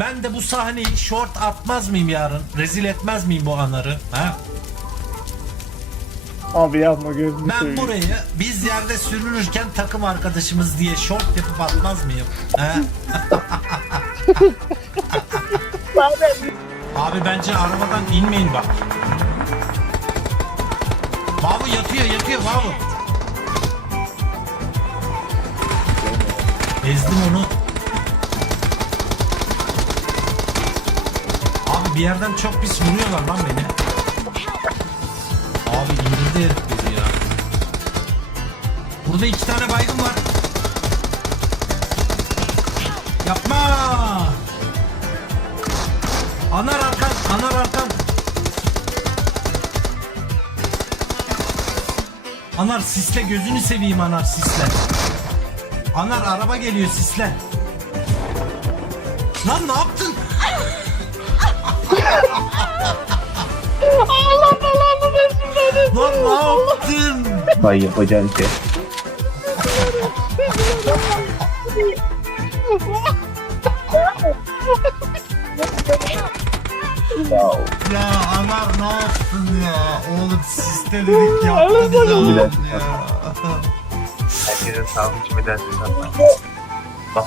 Ben de bu sahneyi short atmaz mıyım yarın? Rezil etmez miyim bu anarı? Ha? Abi yapma gözünü Ben seveyim. burayı biz yerde sürünürken takım arkadaşımız diye short yapıp atmaz mıyım? Ha? Abi bence arabadan inmeyin bak. Vavu yatıyor yatıyor Vavu. Ezdim onu. Abi bir yerden çok pis vuruyorlar lan beni. Abi indirdi herif bizi ya. Burada iki tane baygın var. Yapma. Anar arkan, anar arkan. Anar sisle gözünü seveyim anar sisle. Anar araba geliyor sisle. Lan ne yaptın? Ne yaptın? Vay yapacağın şey. Ya Ya Anar ne yaptın ya? Oğlum siste dedik yaptın Öyle ya. herkesin sağlığı için bir dersi bak bak.